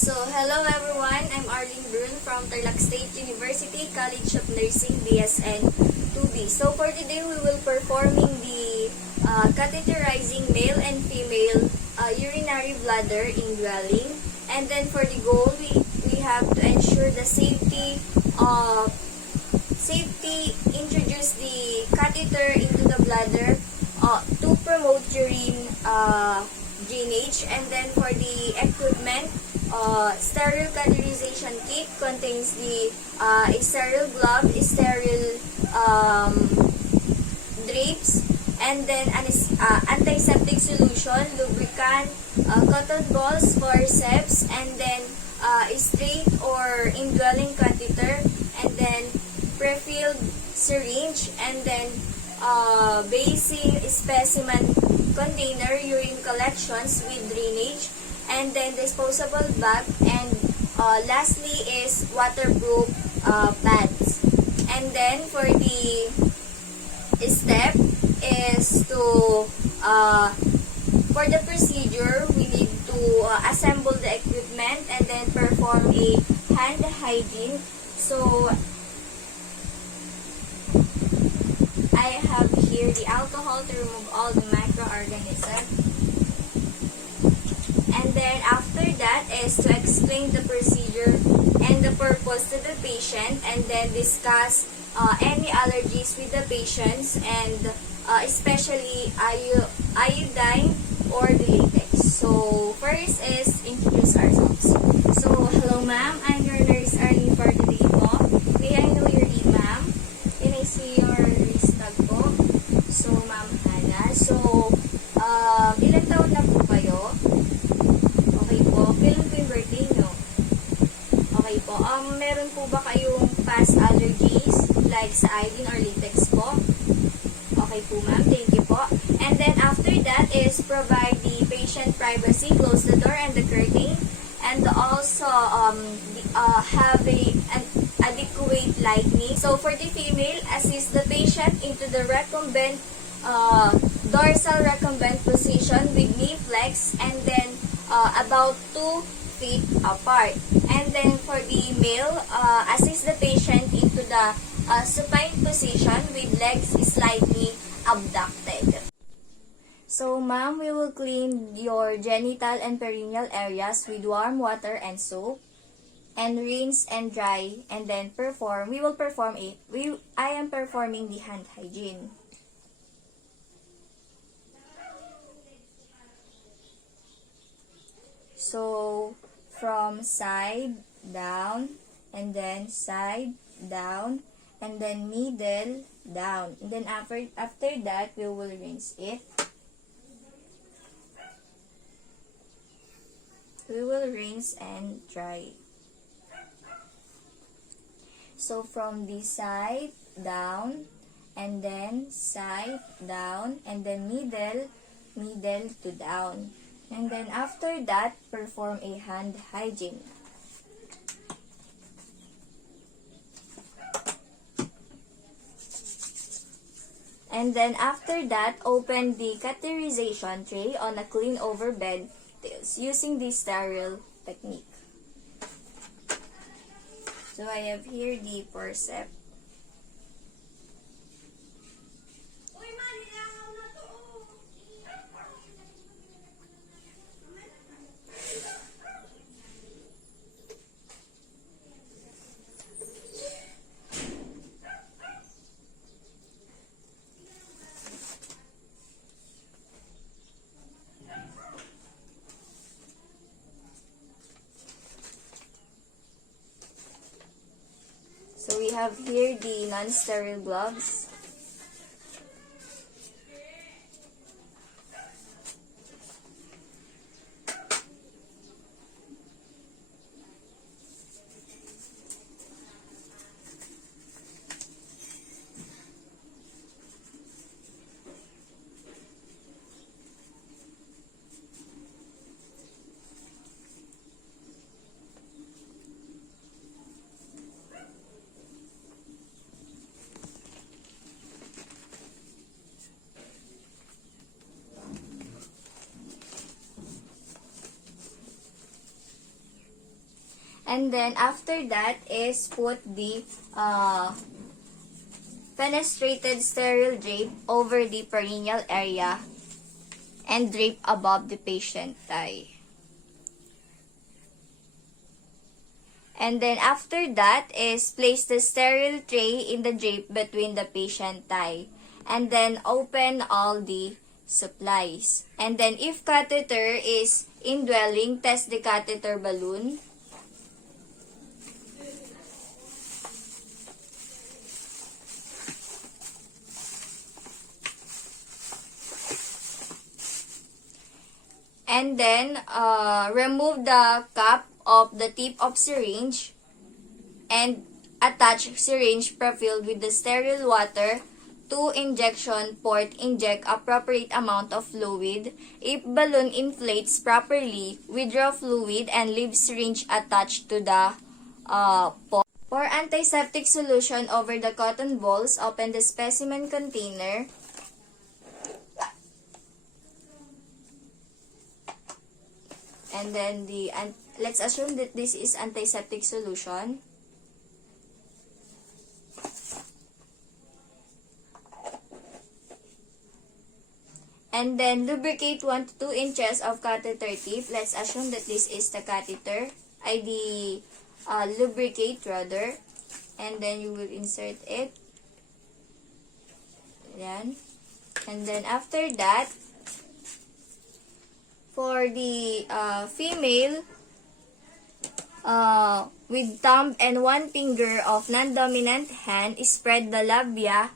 So, hello everyone. I'm Arlene Brun from Tarlac State University College of Nursing BSN 2B. So, for today we will performing the catheterizing male and female urinary bladder indwelling. And then for the goal, we have to ensure the safety introduce the catheter into the bladder to promote urine drainage. And then for the equipment, sterile catheterization kit contains the sterile glove, sterile drapes, and then antiseptic solution, lubricant, cotton balls, forceps, and then straight or indwelling catheter, and then pre-filled syringe, and then basing specimen container, urine collections with drainage, and then disposable bag, and lastly is waterproof pads. And then for the step is to for the procedure, we need to assemble the equipment and then perform a hand hygiene. So I have here the alcohol to remove all the microorganisms. And then after that is to explain the procedure and the purpose to the patient, and then discuss any allergies with the patients, and especially iodine or the latex. So first is introduce ourselves. So hello ma'am, I'm your nurse Arlene for today po. May I know your name ma'am? Can I see your wrist tag po? So ma'am Hannah. So ilang taon na po kayo? Okay po. Kailan po yung birthday nyo? Okay po. Meron po ba kayong past allergies like sa iodine or latex po? Okay po ma'am. Thank you po. And then after that is provide the patient privacy, close the door and the curtain, and also have an adequate lighting. So for the female, assist the patient into the recumbent dorsal recumbent position with knee flex, and then about 2 feet apart. And then for the male, assist the patient into the supine position with legs slightly abducted. So ma'am, we will clean your genital and perineal areas with warm water and soap, and rinse and dry, and then I am performing the hand hygiene. So from side down, and then side down, and then middle down, and then after that we will rinse it. We will rinse and dry. So from the side down, and then side down, and then middle to down. And then after that, perform a hand hygiene. And then after that, open the catheterization tray on a clean over bed using the sterile technique. So I have here the forceps. So we have here the non-sterile gloves. And then after that is put the fenestrated sterile drape over the perineal area and drape above the patient thigh. And then after that is place the sterile tray in the drape between the patient thigh. And then open all the supplies. And then if catheter is indwelling, test the catheter balloon. And then remove the cap of the tip of syringe and attach syringe prefilled with the sterile water to injection port. Inject appropriate amount of fluid. If balloon inflates properly, withdraw fluid and leave syringe attached to the port. For antiseptic solution over the cotton balls, open the specimen container. And then let's assume that this is antiseptic solution. And then lubricate 1 to 2 inches of catheter tip. Let's assume that this is the catheter, the lubricate rather. And then you will insert it. Yan. And then after that, for the female, with thumb and 1 finger of non-dominant hand, spread the labia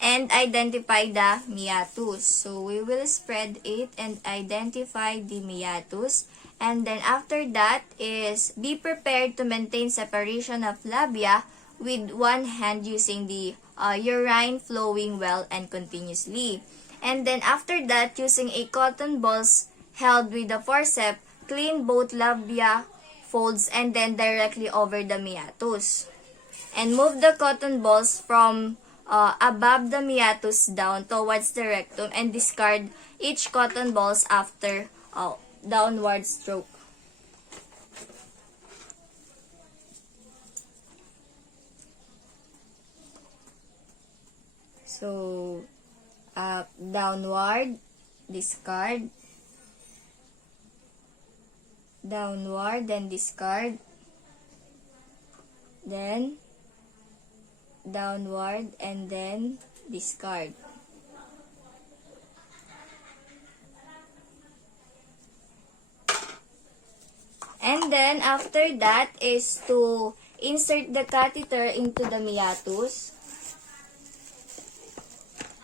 and identify the meatus. So we will spread it and identify the meatus. And then after that is be prepared to maintain separation of labia with 1 hand using the urine flowing well and continuously. And then after that, using a cotton balls held with the forceps, clean both labia folds and then directly over the meatus. And move the cotton balls from above the meatus down towards the rectum and discard each cotton balls after downward stroke. So, downward, discard, downward, then discard, then downward, and then discard. And then after that is to insert the catheter into the meatus.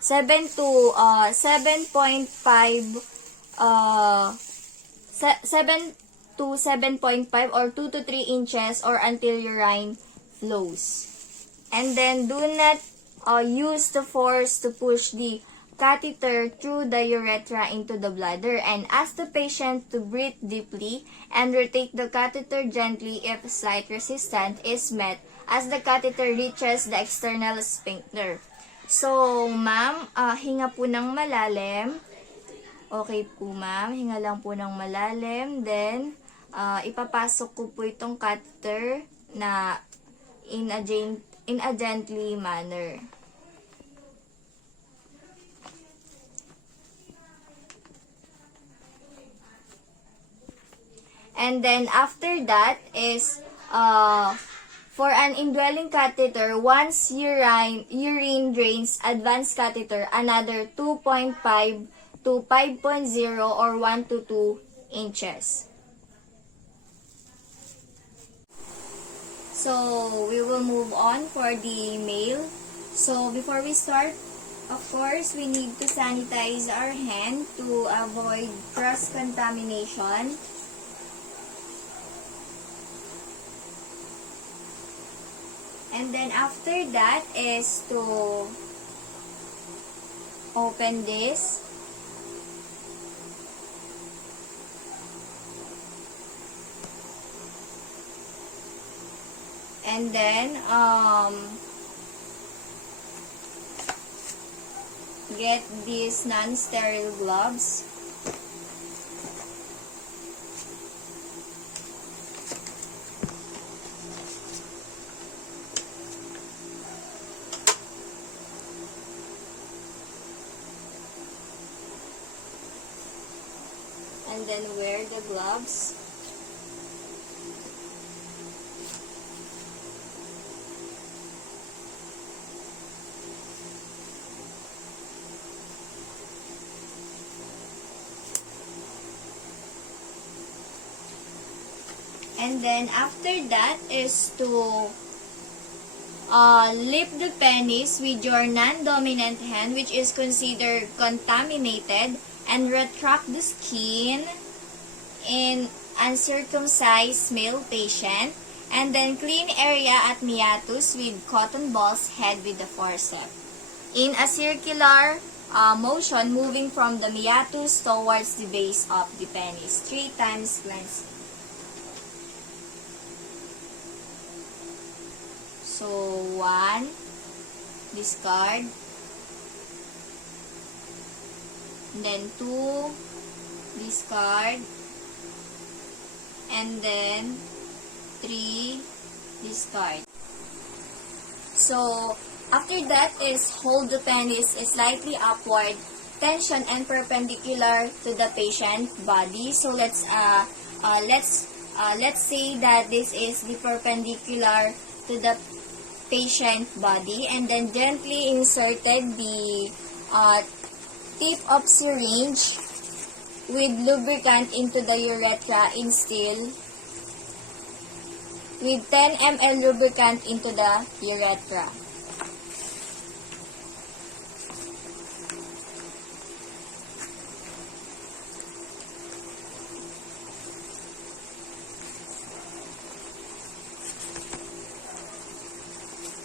7 to 7.5 or 2 to 3 inches or until urine flows. And then do not use the force to push the catheter through the urethra into the bladder, and ask the patient to breathe deeply and rotate the catheter gently if slight resistance is met as the catheter reaches the external sphincter. So, ma'am, hinga po ng malalim. Okay po, ma'am. Hinga lang po ng malalim. Then, ipapasok ko po itong catheter na in a gently manner. And then, after that is, for an indwelling catheter, once urine drains advanced catheter, another 2.5 to 5.0 or 1 to 2 inches. So, we will move on for the male. So, before we start, of course, we need to sanitize our hand to avoid cross-contamination. And then after that is to open this. And then get these non-sterile gloves. then wear the gloves. And then after that is to lift the penis with your non-dominant hand, which is considered contaminated, and retract the skin in uncircumcised male patient, and then clean area at meatus with cotton balls head with the forceps in a circular motion, moving from the meatus towards the base of the penis. 3 times cleanse. So, 1, discard. And then 2, discard. And then 3, discard. So, after that is hold the penis slightly upward, tension and perpendicular to the patient body. So, let's say that this is the perpendicular to the patient body, and then gently inserted the tip of syringe with lubricant into the urethra, instill with 10 ml lubricant into the urethra.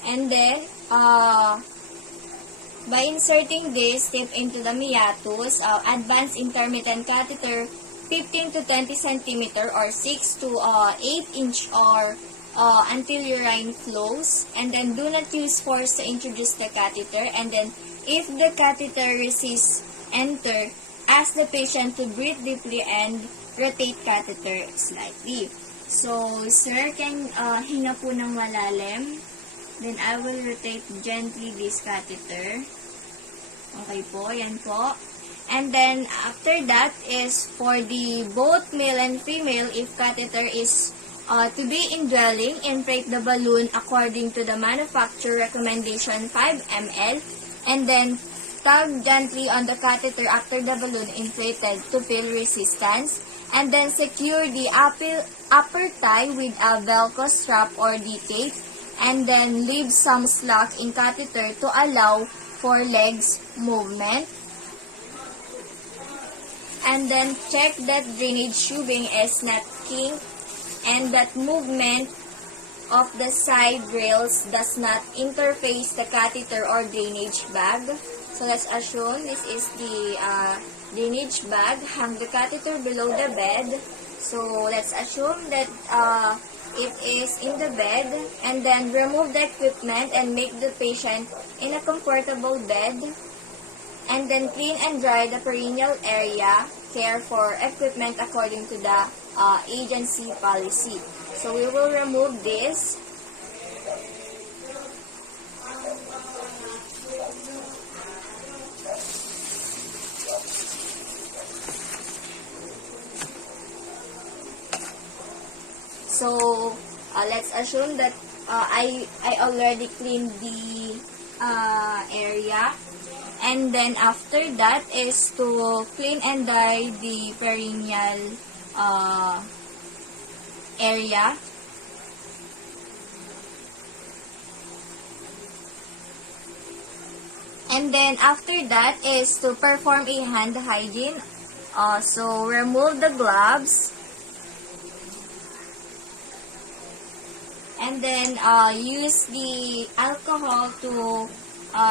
And then, by inserting this tip into the meatus, advanced intermittent catheter 15 to 20 centimeter or 6 to 8 inch or until urine flows. And then do not use force to introduce the catheter. And then if the catheter resists enter, ask the patient to breathe deeply and rotate catheter slightly. So, sir, can hinga po ng malalim. Then, I will rotate gently this catheter. Okay po, yan po. And then, after that is for the both male and female, if catheter is to be indwelling, inflate the balloon according to the manufacturer recommendation 5 ml. And then, tug gently on the catheter after the balloon inflated to feel resistance. And then, secure the upper thigh with a Velcro strap or D-tape. And then leave some slack in catheter to allow for legs movement. And then check that drainage tubing is not kinked and that movement of the side rails does not interface the catheter or drainage bag. So let's assume this is the drainage bag. Hang the catheter below the bed. So let's assume that it is in the bed, and then remove the equipment and make the patient in a comfortable bed, and then clean and dry the perineal area, care for equipment according to the agency policy. So we will remove this. So, let's assume that I already cleaned the area. And then after that is to clean and dry the perineal area. And then after that is to perform a hand hygiene. So, remove the gloves. And then, use the alcohol to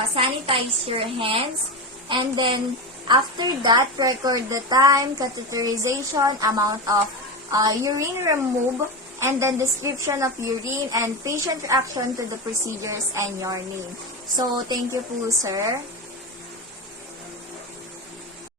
sanitize your hands. And then, after that, record the time, catheterization, amount of urine removed, and then description of urine and patient reaction to the procedures and your name. So, thank you po, sir.